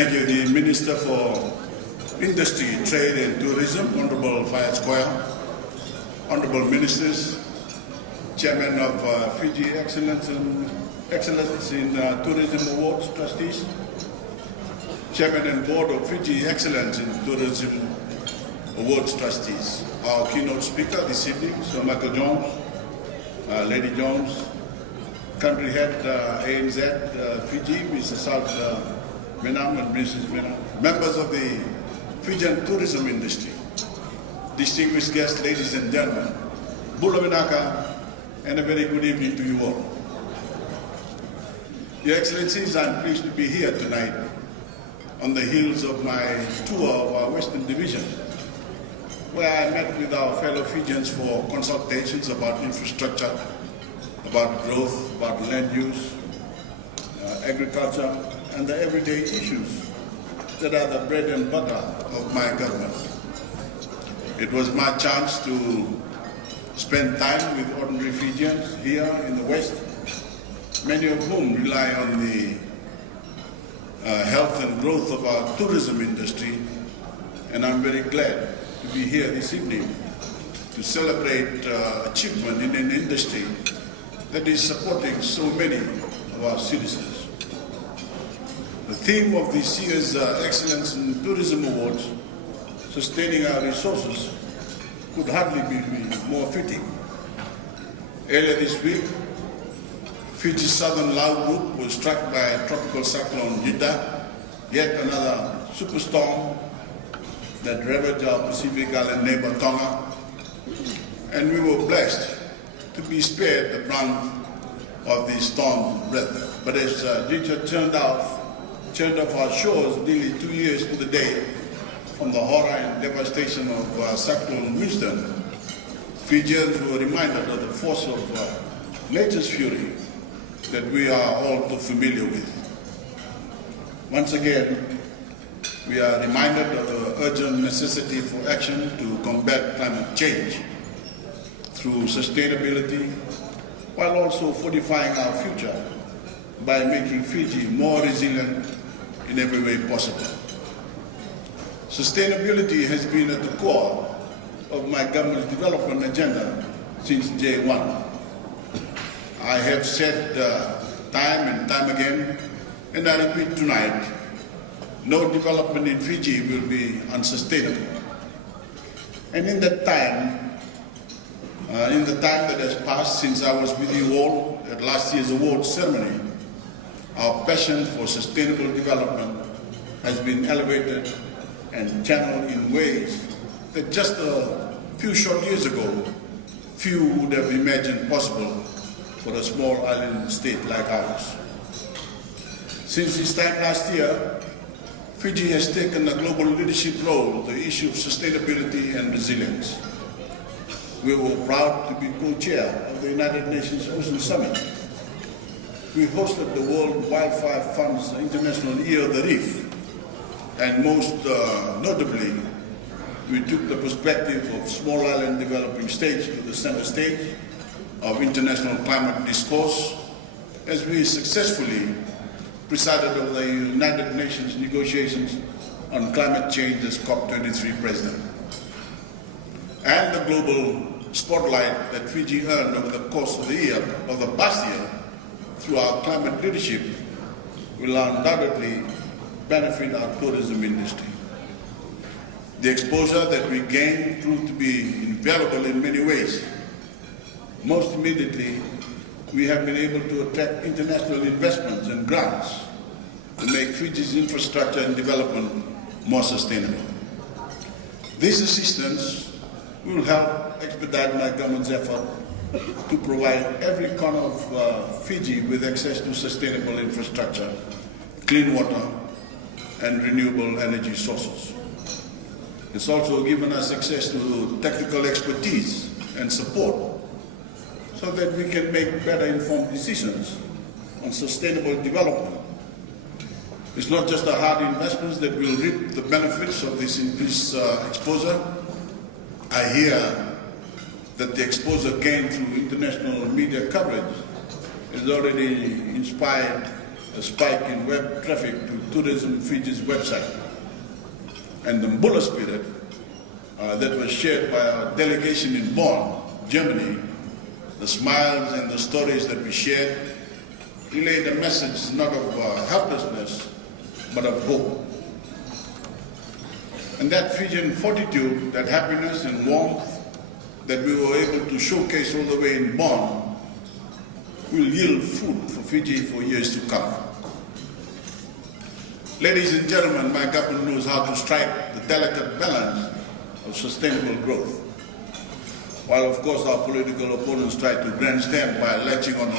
Thank you, the Minister for Industry, Trade and Tourism, Honorable Fayez Koya, Honorable Ministers, Chairman of Fiji Excellence in Tourism Awards Trustees, Chairman and Board of Fiji Excellence in Tourism Awards Trustees, our keynote speaker this evening, Sir Michael Jones, Lady Jones, Country Head ANZ Fiji, Mr. South Menam and Mrs. Menam, members of the Fijian tourism industry, distinguished guests, ladies and gentlemen, Bula Vinaka, and a very good evening to you all. Your Excellencies, I'm pleased to be here tonight on the heels of my tour of our Western Division, where I met with our fellow Fijians for consultations about infrastructure, about growth, about land use, agriculture, and the everyday issues that are the bread and butter of my government. It was my chance to spend time with ordinary Fijians here in the West, many of whom rely on the health and growth of our tourism industry, and I'm very glad to be here this evening to celebrate achievement in an industry that is supporting so many of our citizens. The theme of this year's Excellence in Tourism Awards, Sustaining Our Resources, could hardly be more fitting. Earlier this week, Fiji's southern Lau group was struck by tropical cyclone Gita, yet another superstorm that ravaged our Pacific Island neighbor Tonga, and we were blessed to be spared the brunt of the storm weather. But as Gita turned off our shores nearly 2 years to the day from the horror and devastation of Cyclone Winston, Fijians were reminded of the force of nature's fury that we are all too familiar with. Once again, we are reminded of the urgent necessity for action to combat climate change through sustainability, while also fortifying our future by making Fiji more resilient in every way possible. Sustainability has been at the core of my government's development agenda since day one. I have said time and time again, and I repeat tonight, no development in Fiji will be unsustainable. And in the time that has passed since I was with you all at last year's awards ceremony, our passion for sustainable development has been elevated and channeled in ways that just a few short years ago, few would have imagined possible for a small island state like ours. Since this time last year, Fiji has taken a global leadership role on the issue of sustainability and resilience. We were proud to be co-chair of the United Nations Ocean Summit. We hosted the World Wildfire Fund's International Year of the Reef, and most notably, we took the perspective of small island developing states to the center stage of international climate discourse as we successfully presided over the United Nations negotiations on climate change as COP23 president. And the global spotlight that Fiji earned over the course of the past year, through our climate leadership, will undoubtedly benefit our tourism industry. The exposure that we gained proved to be invaluable in many ways. Most immediately, we have been able to attract international investments and grants to make Fiji's infrastructure and development more sustainable. This assistance will help expedite my government's effort to provide every corner of Fiji with access to sustainable infrastructure, clean water, and renewable energy sources. It's also given us access to technical expertise and support so that we can make better informed decisions on sustainable development. It's not just the hard investments that will reap the benefits of this increased exposure. I hear that the exposure gained through international media coverage has already inspired a spike in web traffic to Tourism Fiji's website. And the Mbula spirit that was shared by our delegation in Bonn, Germany, the smiles and the stories that we shared, relayed a message not of helplessness, but of hope. And that Fijian fortitude, that happiness and warmth that we were able to showcase all the way in Bonn will yield fruit for Fiji for years to come. Ladies and gentlemen, my government knows how to strike the delicate balance of sustainable growth. While of course our political opponents try to grandstand by latching on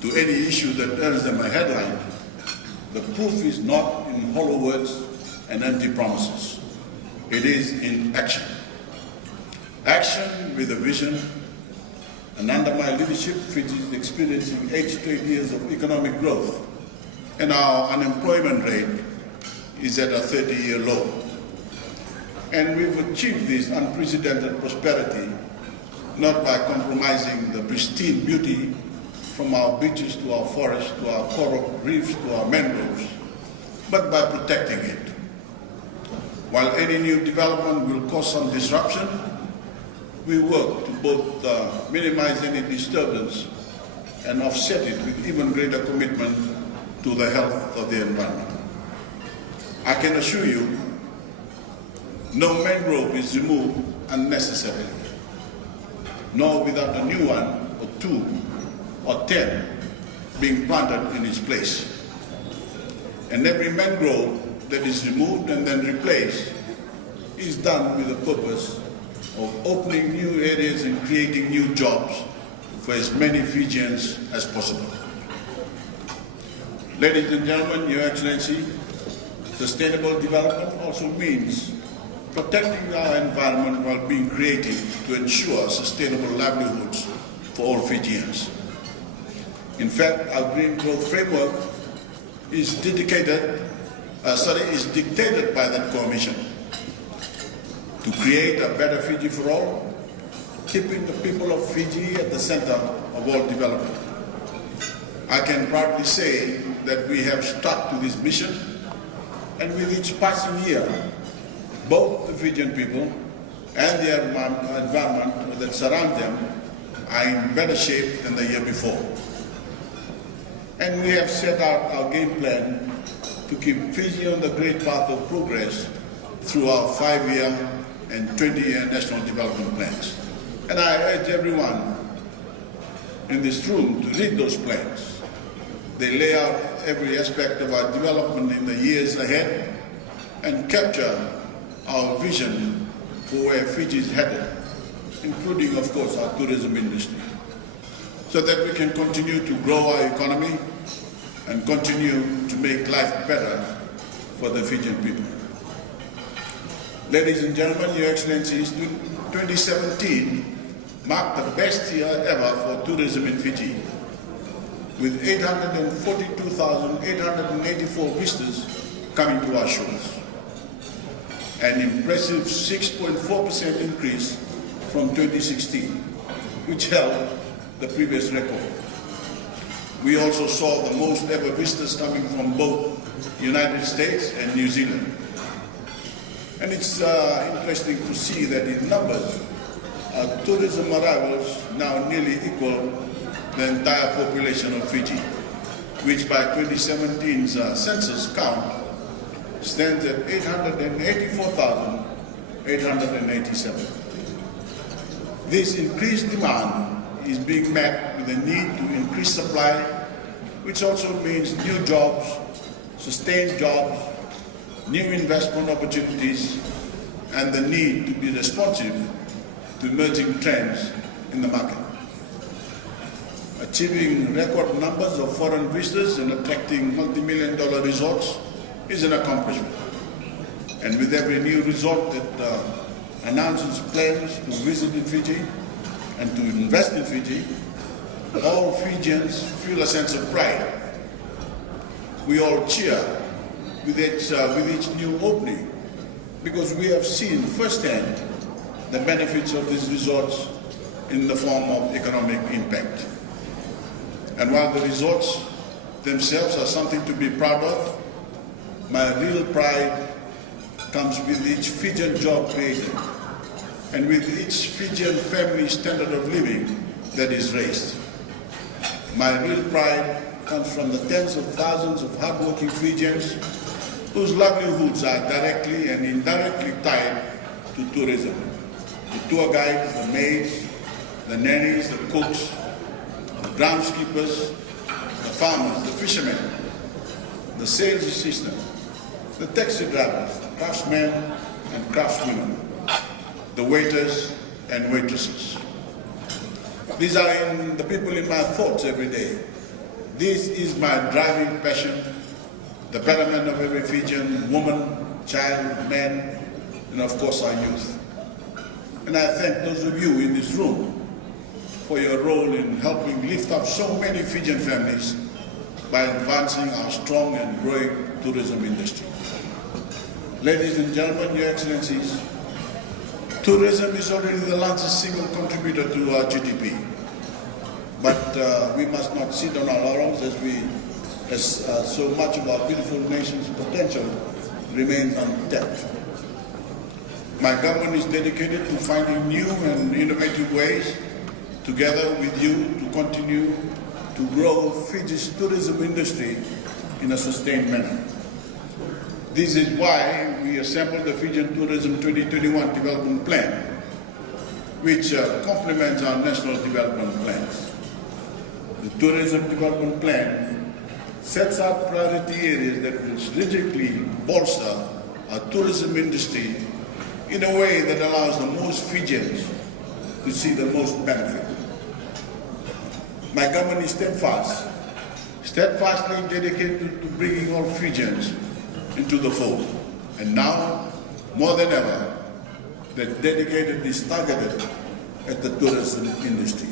to any issue that earns them a headline, the proof is not in hollow words and empty promises. It is in action. Action with a vision, and under my leadership, Fiji is experiencing 8 straight years of economic growth, and our unemployment rate is at a 30-year low. And we've achieved this unprecedented prosperity not by compromising the pristine beauty from our beaches to our forests, to our coral reefs, to our mangroves, but by protecting it. While any new development will cause some disruption, we work to both minimize any disturbance and offset it with even greater commitment to the health of the environment. I can assure you, no mangrove is removed unnecessarily, nor without a new one, or 2, or 10 being planted in its place. And every mangrove that is removed and then replaced is done with the purpose of opening new areas and creating new jobs for as many Fijians as possible. Ladies and gentlemen, Your Excellency, sustainable development also means protecting our environment while being creative to ensure sustainable livelihoods for all Fijians. In fact, our Green Growth Framework is dictated by that Commission to create a better Fiji for all, keeping the people of Fiji at the center of all development. I can proudly say that we have stuck to this mission, and with each passing year, both the Fijian people and the environment that surround them are in better shape than the year before. And we have set out our game plan to keep Fiji on the great path of progress through our 5-year and 20-year national development plans. And I urge everyone in this room to read those plans. They lay out every aspect of our development in the years ahead and capture our vision for where Fiji is headed, including, of course, our tourism industry, so that we can continue to grow our economy and continue to make life better for the Fijian people. Ladies and gentlemen, Your Excellencies, 2017 marked the best year ever for tourism in Fiji, with 842,884 visitors coming to our shores, an impressive 6.4% increase from 2016, which held the previous record. We also saw the most ever visitors coming from both the United States and New Zealand. And it's interesting to see that in numbers, tourism arrivals now nearly equal the entire population of Fiji, which by 2017's census count stands at 884,887. This increased demand is being met with a need to increase supply, which also means new jobs, sustained jobs, new investment opportunities, and the need to be responsive to emerging trends in the market. Achieving record numbers of foreign visitors and attracting multi-million-dollar resorts is an accomplishment. And with every new resort that announces plans to visit in Fiji and to invest in Fiji, all Fijians feel a sense of pride. We all cheer with each new opening because we have seen firsthand the benefits of these resorts in the form of economic impact. And while the resorts themselves are something to be proud of. My real pride comes with each Fijian job created and with each Fijian family standard of living that is raised. My real pride comes from the tens of thousands of hardworking Fijians whose livelihoods are directly and indirectly tied to tourism. The tour guides, the maids, the nannies, the cooks, the groundskeepers, the farmers, the fishermen, the sales assistants, the taxi drivers, the craftsmen and craftswomen, the waiters and waitresses. These are the people in my thoughts every day. This is my driving passion, the betterment of every Fijian woman, child, man, and of course our youth. And I thank those of you in this room for your role in helping lift up so many Fijian families by advancing our strong and growing tourism industry. Ladies and gentlemen, Your Excellencies, tourism is already the largest single contributor to our GDP. But we must not sit on our laurels as so much of our beautiful nation's potential remains untapped. My government is dedicated to finding new and innovative ways, together with you, to continue to grow Fiji's tourism industry in a sustained manner. This is why we assembled the Fijian Tourism 2021 Development Plan, which complements our national development plans. The Tourism Development Plan sets out priority areas that will strategically bolster our tourism industry in a way that allows the most Fijians to see the most benefit. My government is steadfastly dedicated to bringing all Fijians into the fold. And now, more than ever, that dedicated is targeted at the tourism industry.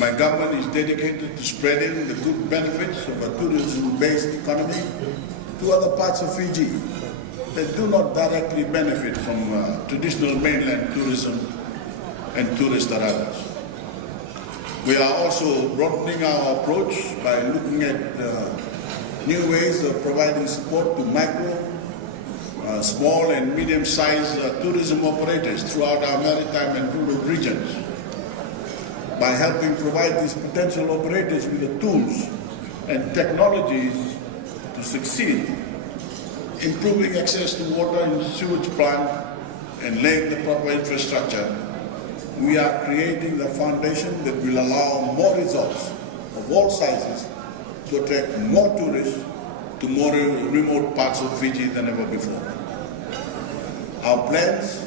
My government is dedicated to spreading the good benefits of a tourism-based economy to other parts of Fiji that do not directly benefit from traditional mainland tourism and tourist arrivals. We are also broadening our approach by looking at new ways of providing support to micro, small and medium-sized tourism operators throughout our maritime and rural regions, by helping provide these potential operators with the tools and technologies to succeed, improving access to water and sewage plant and laying the proper infrastructure. We are creating the foundation that will allow more resorts of all sizes to attract more tourists to more remote parts of Fiji than ever before. Our plans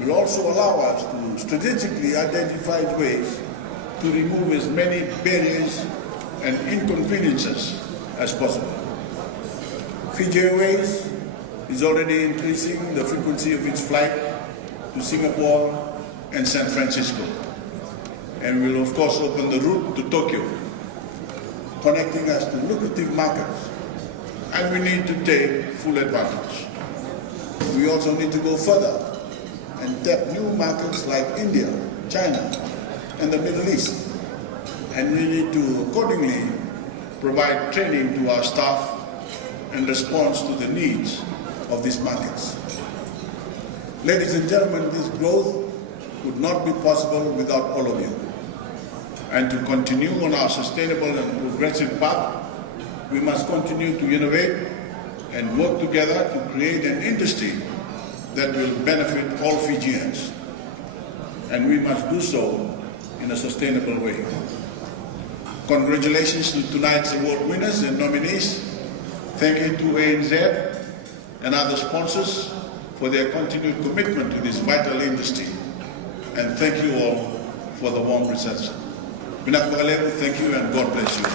will also allow us to strategically identify ways to remove as many barriers and inconveniences as possible. Fiji Airways is already increasing the frequency of its flight to Singapore and San Francisco, and will of course open the route to Tokyo, connecting us to lucrative markets, and we need to take full advantage. We also need to go further and tap new markets like India, China, and the Middle East, and we need to accordingly provide training to our staff in response to the needs of these markets. Ladies and gentlemen, this growth would not be possible without all of you. And to continue on our sustainable and progressive path, we must continue to innovate and work together to create an industry that will benefit all Fijians. And we must do so in a sustainable way. Congratulations to tonight's award winners and nominees. Thank you to ANZ and other sponsors for their continued commitment to this vital industry. And thank you all for the warm reception. Thank you and God bless you.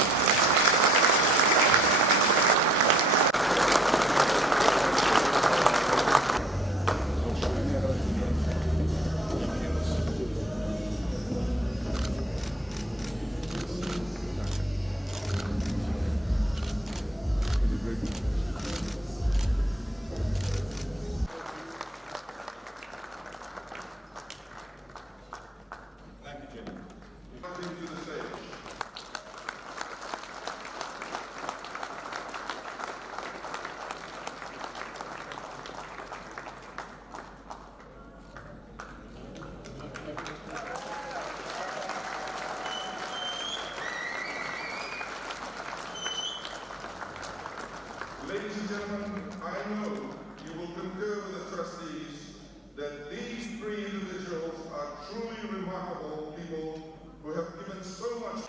Ladies and gentlemen, I know you will concur with the trustees that these three individuals are truly remarkable people who have given so much.